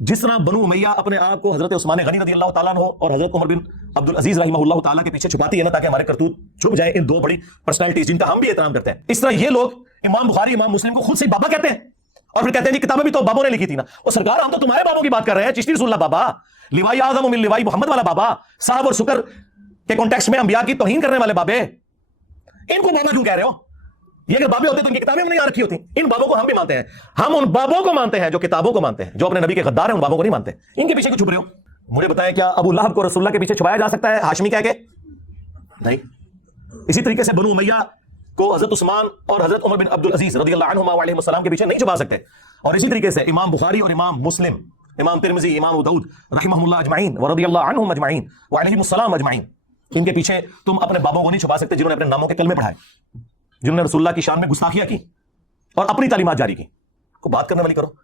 जिस तरह बनु उमैया अपने आप को हजरत उस्मान गनी रज़ियल्लाहु ताला अन्हु और हजरत उमर बिन अब्दुल अजीज रहमहुल्लाह ताला के पीछे छुपाती है ना, ताकि हमारे करतूत छुप जाए इन दो बड़ी पर्सनालिटीज जिनका हम भी एहतराम करते हैं, इस तरह ये लोग इमाम बुखारी इमाम मुस्लिम को खुद से बाबा कहते हैं और फिर कहते हैं किताबें भी तो बाबों ने लिखी थी ना। और सरकार हम तो तुम्हारे बाबों की बात कर रहे हैं, चिश्ती रसूलुल्लाह बाबा, लिवाई आज़म मिन लिवाई मोहम्मद वाला बाबा, साहब और शुक्र के कॉन्टेक्स्ट में अंबिया की तौहीन करने वाले बाबे, इनको बाबा क्यों कह रहे हो? ये अगर बाबे होते तो इनकी किताबें नहीं आ रखी होती। इन बाबों को हम भी मानते हैं, हम उन बाबों को मानते हैं जो किताबों को मानते हैं, जो अपने नबी के गद्दार हैं, उन बाबों को नहीं मानते। इनके पीछे क्यों छुप रहे हो? मुझे बताएं, क्या अबू लहब को रसूलुल्लाह के पीछे छुपाया जा सकता है हाशमी कह के? नहीं। इसी तरीके से बनु उमैया को हजरत उस्मान और हजरत उमर बिन अब्दुल अजीज रज़ियल्लाहु अन्हुमा व अलैहिमुस्सलाम के पीछे नहीं छुपा सकते। और इसी तरीके से इमाम बुखारी और इमाम मुस्लिम, इमाम तिरमिज़ी, इमाम अबू दाऊद रहमहुल्लाह अजमाइन व रज़ियल्लाहु अन्हुम अजमाइन व अलैहिमुस्सलाम अजमाइन, इनके पीछे तुम अपने बाबों को नहीं छुपा सकते जिन्होंने अपने नामों के कलमे पढ़ाए, जिन्होंने रसूलुल्लाह की शान में गुस्ताखियां की और अपनी तालीमात जारी की। को बात करने वाली करो।